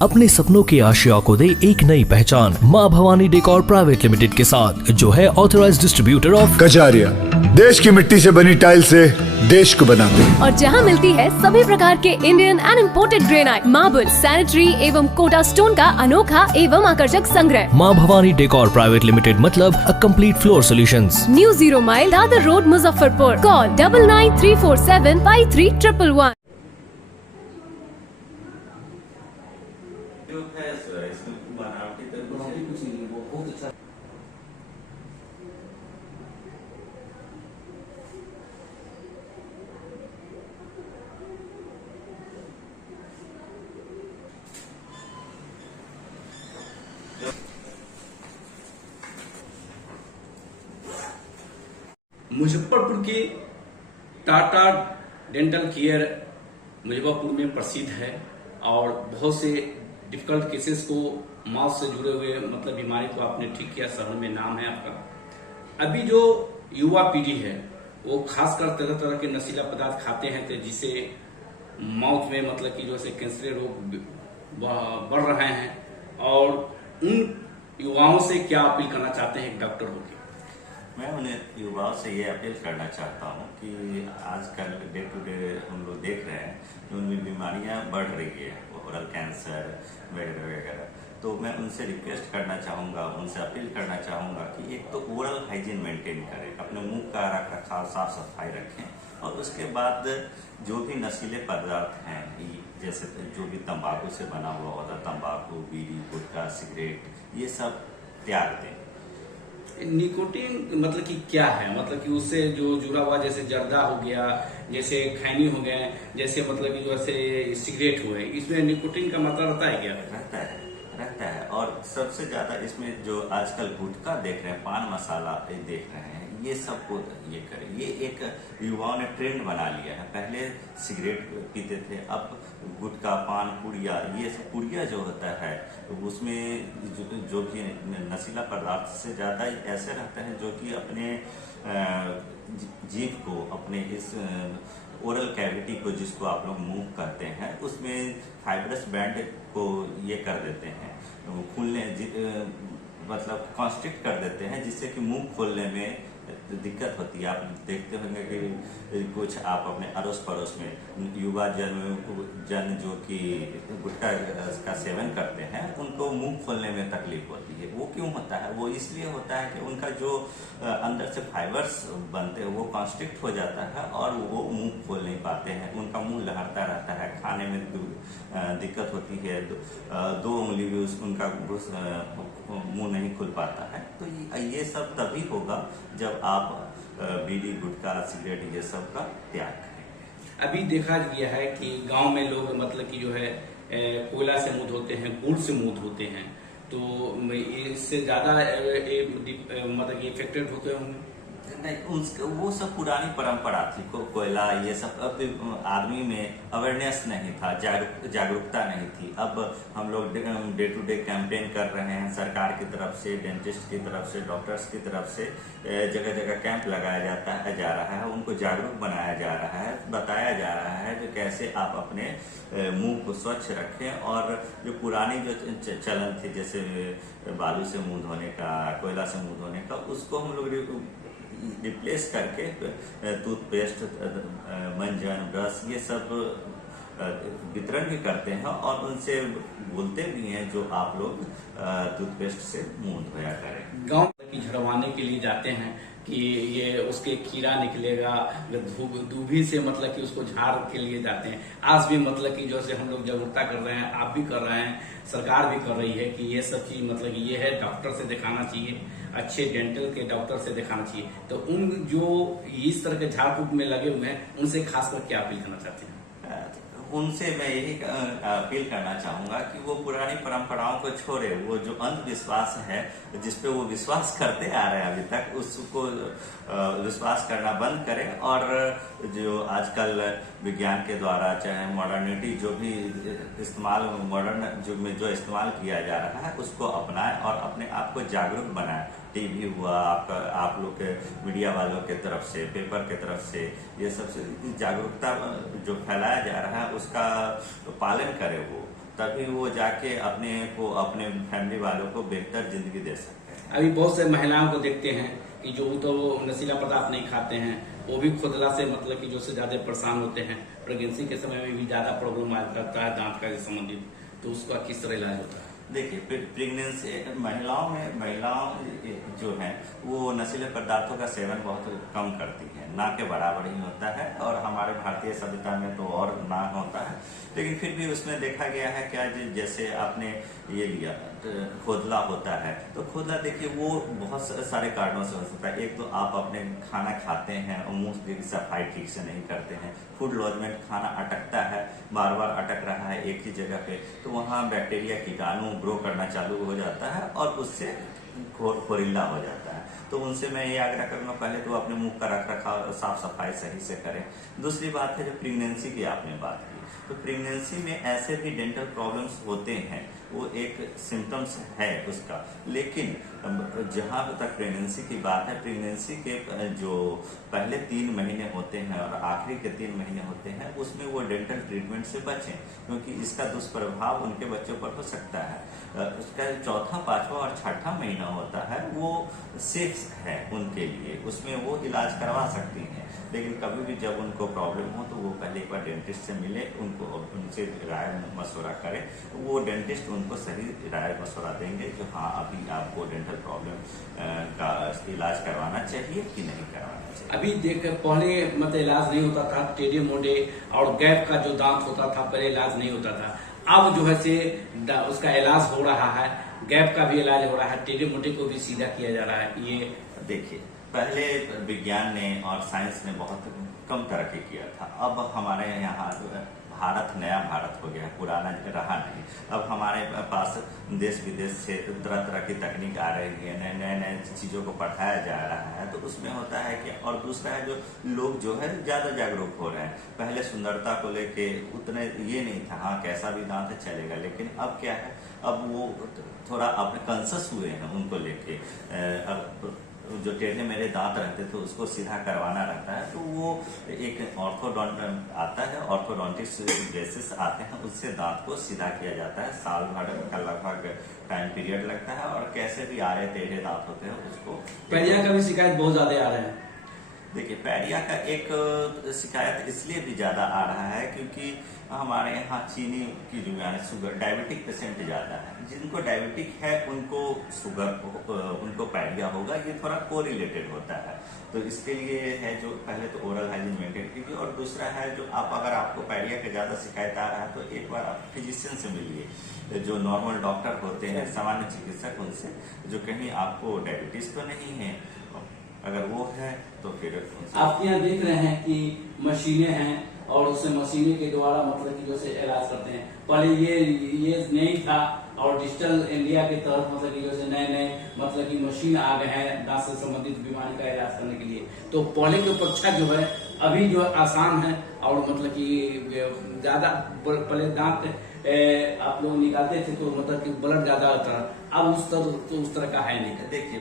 अपने सपनों की आशिया को दे एक नई पहचान माँ भवानी डेकोर प्राइवेट लिमिटेड के साथ, जो है ऑथराइज्ड डिस्ट्रीब्यूटर ऑफ कजारिया। देश की मिट्टी से बनी टाइल से देश को बनाते हैं, और जहाँ मिलती है सभी प्रकार के Indian and imported granite, marble, sanitary एवं कोटा स्टोन का अनोखा एवं आकर्षक संग्रह। माँ भवानी डेकोर प्राइवेट लिमिटेड मतलब a complete floor solutions. New 0 mile Dadar road, Muzaffarpur. Call 9934753111। जो है इसमें बनावटी तो कुछ नहीं, वो बहुत अच्छा। मुजफ्फरपुर की टाटा डेंटल केयर मुजफ्फरपुर में प्रसिद्ध है और बहुत से डिफिकल्ट केसेस को माउथ से जुड़े हुए मतलब बीमारी को आपने ठीक किया, शहर में नाम है आपका। अभी जो युवा पीढ़ी है वो खासकर तरह तरह के नशीला पदार्थ खाते हैं, तो जिससे माउथ में मतलब कि जो है कैंसर रोग बढ़ रहे हैं। और उन युवाओं से क्या अपील करना चाहते हैं एक डॉक्टर होकर? मैं उन्हें युवाओं से ये अपील करना चाहता हूँ कि आजकल डे टू डे हम लोग देख रहे हैं कि उनमें बीमारियाँ बढ़ रही है, ओरल कैंसर वगैरह वगैरह। तो मैं उनसे रिक्वेस्ट करना चाहूँगा, उनसे अपील करना चाहूँगा कि एक तो ओरल हाइजीन मेंटेन करें, अपने मुंह का रखरखाव साफ सफाई रखें, और उसके बाद जो भी नशीले पदार्थ हैं जैसे जो भी तंबाकू से बना हुआ होता, तंबाकू, बीड़ी, गुटखा, सिगरेट, ये सब त्याग दें। निकोटीन मतलब कि क्या है? मतलब कि उससे जो जुड़ा हुआ जैसे जर्दा हो गया, जैसे खैनी हो गए, जैसे मतलब कि जैसे सिगरेट हुए, इसमें निकोटीन का मात्रा रहता है क्या? रहता है। और सबसे ज्यादा इसमें जो आजकल गुटखा देख रहे हैं, पान मसाला देख रहे हैं, ये सबको ये करें। ये एक युवाओं ने ट्रेंड बना लिया है। पहले सिगरेट पीते थे, अब गुटखा, पान, पुड़िया, ये सब पुड़िया जो होता है उसमें जो भी नशीला पदार्थ से ज्यादा ऐसे रहते हैं जो कि अपने जीभ को, अपने इस ओरल कैविटी को, जिसको आप लोग मुंह कहते हैं, उसमें फाइब्रस बैंड को ये कर देते हैं, खुलने मतलब कॉन्स्ट्रिक्ट कर देते हैं, जिससे कि मुंह खोलने में दिक्कत होती है। आप देखते होंगे कि कुछ आप अपने अड़ोस पड़ोस में युवा जन जो कि गुटखा का सेवन करते हैं, उनको मुंह खोलने में तकलीफ होती है। वो क्यों होता है? वो इसलिए होता है कि उनका जो अंदर से फाइबर्स बनते हैं वो कॉन्स्ट्रिक्ट हो जाता है और वो मुंह खोल नहीं पाते हैं, उनका मुंह लहरता रहता है, खाने में दिक्कत होती है, दो उंगली भी उनका मुंह नहीं खुल पाता है। तो ये सब तभी होगा जब आप बीड़ी, गुटखा, सिगरेट ये सब का त्याग करें। अभी देखा गया है कि गांव में लोग मतलब कि जो है कोयला से मुंह धोते हैं, गुड़ से मुंह धोते हैं, तो इससे ज्यादा मतलब ये इफेक्टेड होते होंगे? नहीं, वो सब पुरानी परंपरा थी। कोयला ये सब, अब आदमी में अवेयरनेस नहीं था, जागरूकता नहीं थी। अब हम लोग डे टू डे कैंपेन कर रहे हैं, सरकार की तरफ से, डेंटिस्ट की तरफ से, डॉक्टर्स की तरफ से जगह जगह कैंप लगाया जा रहा है, उनको जागरूक बनाया जा रहा है, बताया जा रहा है कि कैसे आप अपने मुंह को स्वच्छ रखें। और जो पुरानी जो चलन थी, जैसे बालू से मुंह धोने का, कोयला से मुंह धोने का, उसको हम लोग रिप्लेस करके टूथपेस्ट, मंजन, ब्रश ये सब वितरण भी करते हैं और उनसे बोलते भी हैं जो आप लोग टूथपेस्ट से मुंह धोया करें। गांव की झड़वाने के लिए जाते हैं कि ये उसके कीड़ा निकलेगा, दूभी से मतलब कि उसको झाड़ के लिए जाते हैं। आज भी मतलब कि जो से हम लोग जागरूकता कर रहे हैं, आप भी कर रहे हैं, सरकार भी कर रही है कि ये सब चीज मतलब कि ये है, डॉक्टर से दिखाना चाहिए, अच्छे डेंटल के डॉक्टर से दिखाना चाहिए। तो उन जो इस तरह के झाड़ फूक में लगे हुए हैं, उनसे खासकर क्या अपील करना चाहते हैं? उनसे मैं यही अपील करना चाहूंगा कि वो पुरानी परंपराओं को छोड़े, वो जो अंधविश्वास है जिसपे वो विश्वास करते आ रहे हैं अभी तक, उसको विश्वास करना बंद करें। और जो आजकल विज्ञान के द्वारा, चाहे मॉडर्निटी जो भी इस्तेमाल, मॉडर्न युग में जो इस्तेमाल किया जा रहा है, उसको अपनाएं और अपने आप को जागरूक बनाएं। टीवी हुआ, आप लोग के मीडिया वालों के तरफ से, पेपर के तरफ से, ये सब से जागरूकता जो फैलाया जा रहा है उसका पालन करे वो। तभी वो जाके अपने को, अपने फैमिली वालों को बेहतर जिंदगी दे सकते हैं। अभी बहुत से महिलाओं को देखते हैं कि जो तो नशीला पदार्थ नहीं खाते हैं, वो भी खुदला से मतलब कि जो से ज्यादा परेशान होते हैं। प्रेगनेंसी के समय में भी ज्यादा प्रॉब्लम आ जाता है दांत का संबंधित, तो उसका किस तरह इलाज होता है? देखिए, प्रेगनेंसी महिलाओं जो है वो नशीले पदार्थों का सेवन बहुत कम करती है, ना के बराबर ही होता है, और हमारे भारतीय सभ्यता में तो और ना होता है। लेकिन फिर भी उसमें देखा गया है क्या, जैसे आपने ये लिया खोदला होता है, तो खोदला देखिए वो बहुत सारे कारणों से हो सकता है। एक तो आप अपने खाना खाते हैं और मुंह की सफाई ठीक से नहीं करते हैं, फूड लॉजमेंट, खाना अटकता है, बार बार अटक रहा है एक ही जगह पे, तो वहाँ बैक्टीरिया कीटाणु ग्रो करना चालू हो जाता है और उससे खोरिल्ला हो जाता है। तो उनसे मैं ये आग्रह करूंगा, पहले तो अपने मुंह का रख रखाव, साफ सफाई सही से करें। दूसरी बात है, जो प्रेगनेंसी की आपने बात की, तो प्रेगनेंसी में ऐसे भी डेंटल प्रॉब्लम्स होते हैं, वो एक सिम्टम्स है उसका। लेकिन जहां तक प्रेगनेंसी की बात है, प्रेगनेंसी के जो पहले 3 महीने होते हैं और आखिरी के 3 महीने होते हैं, उसमें वो डेंटल ट्रीटमेंट से बचें, क्योंकि इसका दुष्प्रभाव उनके बच्चों पर हो सकता है। उसका चौथा, पांचवा और छठा महीना होता है, वो सेफ है उनके लिए, उसमें वो इलाज करवा सकती हैं। लेकिन कभी भी जब उनको प्रॉब्लम हो तो वो पहले एक बार डेंटिस्ट से मिले, उनसे राय मशवरा करें, वो डेंटिस्ट उनको सही राय मशवरा देंगे कि हाँ अभी आपको डेंटल प्रॉब्लम का इलाज करवाना चाहिए कि नहीं करवाना चाहिए। अभी देख पहले मतलब इलाज नहीं होता था, टेढ़े मोढ़े और गैप का जो दांत होता था पहले इलाज नहीं होता था। अब जो है से उसका इलाज हो रहा है, गैप का भी इलाज हो रहा है, टेढ़े मोढ़े को भी सीधा किया जा रहा है। ये देखिए, पहले विज्ञान ने और साइंस ने बहुत कम तरक्की किया था। अब हमारे यहाँ जो है भारत नया भारत हो गया, पुराना रहा नहीं। अब हमारे पास देश विदेश से तरह तरह की तकनीक आ रही है, नए चीजों को पढ़ाया जा रहा है, तो उसमें होता है कि, और दूसरा है जो लोग जो है ज्यादा जागरूक हो रहे हैं। पहले सुंदरता को लेके उतने ये नहीं था, हाँ कैसा भी दांत है चलेगा, लेकिन अब क्या है, अब वो थोड़ा अपने कॉन्शियस हुए हैं उनको लेके। अब जो टेढ़े मेरे दांत रहते थे उसको सीधा करवाना रहता है, तो वो एक ऑर्थोडोंट आता है, ऑर्थोडोंटिस्ट बेसिस आते हैं, उससे दांत को सीधा किया जाता है। साल भर का लगभग टाइम पीरियड लगता है, और कैसे भी आ रहे टेढ़े दांत होते हैं उसको। पैरिया का भी शिकायत बहुत ज्यादा आ रहे हैं। देखिए, पैरिया का एक शिकायत इसलिए भी ज्यादा आ रहा है क्योंकि हमारे यहाँ चीनी की जो है शुगर, डायबिटिक पेशेंट ज्यादा है। जिनको डायबिटिक है उनको शुगर, उनको पैरिया होगा, ये थोड़ा कोरिलेटेड होता है। तो इसके लिए है जो पहले तो ओरल हाइजीन मेंटेन कीजिए, और दूसरा है जो अगर आपको पैरिया का ज्यादा शिकायत आ रहा है तो एक बार आप फिजिशियन से मिलिए, जो नॉर्मल डॉक्टर होते हैं, सामान्य चिकित्सक, उनसे, जो कहीं आपको डायबिटीज तो नहीं है। अगर वो है तो फिर आप यहाँ देख रहे हैं कि मशीनें हैं, और उससे मशीनें के द्वारा मतलब कि जो से इलाज करते हैं। पहले ये नहीं था, और डिजिटल इंडिया के तहत मतलब कि जो से नए मतलब कि मशीन आ गए हैं दांत से संबंधित बीमारी का इलाज करने के लिए। तो पहले की अपेक्षा जो है अभी जो आसान है, और मतलब कि ज्यादा पहले दांत आप लोग निकालते थे तो मतलब कि ब्लड ज्यादा आता, अब उस तरह का है नहीं। देखिए